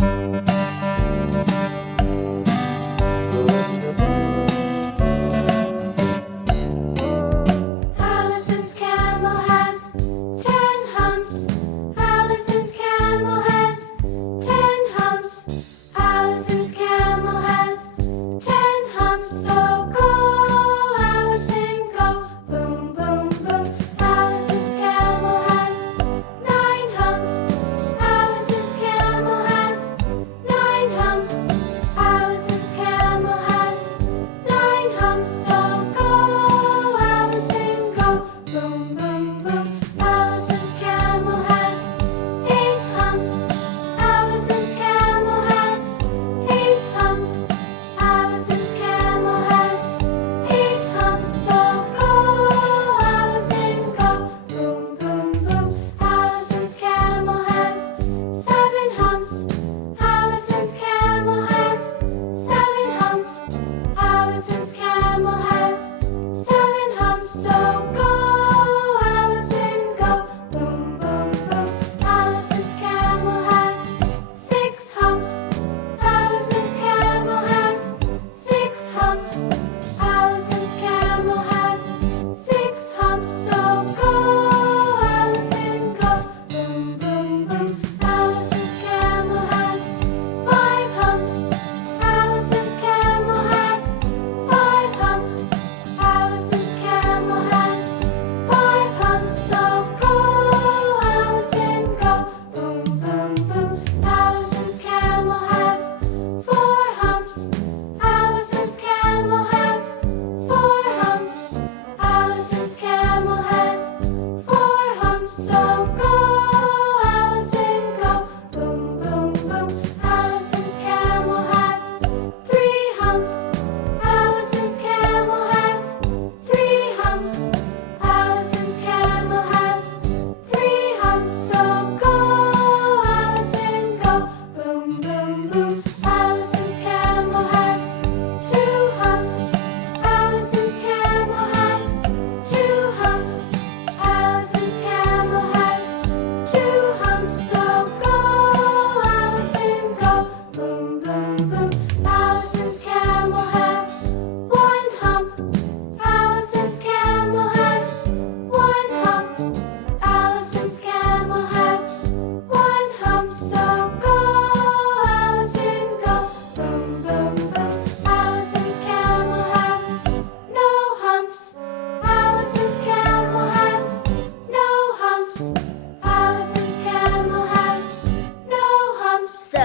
Alison's camel has 10 humps. Alison's camel has 10 humps. Alison's camel has 10 humps. So go, Alison, go. Boom, boom, boom. Alison's camel has 9 humps. Alison's camel has 9 humps. Alison's camel has 9 humps. So go, Alison, go. Boom, boom, boom. Alison's camel has 8 humps. Alison's camel has 8 humps. Alison's camel has 8 humps. So go, Alison, go. Boom, boom, boom. Alison's camel has 7 humps. Alison's camel has 7 humps. Alison's camel has 7 humps. So go, Alison, go. Boom, boom, boom. Alison's camel has 6 humps. Alison's camel has 6 humps. Alison's camel has 6 humps. So go, Alison, go. Boom, boom, boom. Alison's camel has 5 humps. Alison's camel has 5 humps. Alison's camel has 5 humps. So go, Alison, go. Boom, boom, boom. Alison's camel has 4 humps. Alison's camel has 4 humps. Alison's camel has 4 humps. So go, Alison, go. Boom, boom, boom. Alison's camel has 3 humps. Alison's camel has 3 humps. Alison's camel has 3 humps. So go, Alison, go. Boom, boom, boom. Alison's camel has 2 humps. Alison's camel has 2 humps. Alison's camel has 2 humps. So go, Alison, go. Boom, boom, boom. Alison's camel has 1 hump. Alison's camel has 1 hump. Alison's camel has 1 hump. So go, Alison, go. Boom, boom, boom. Alison's camel has no humps. Alison's camel has no humps. Alison's camel has no humps. So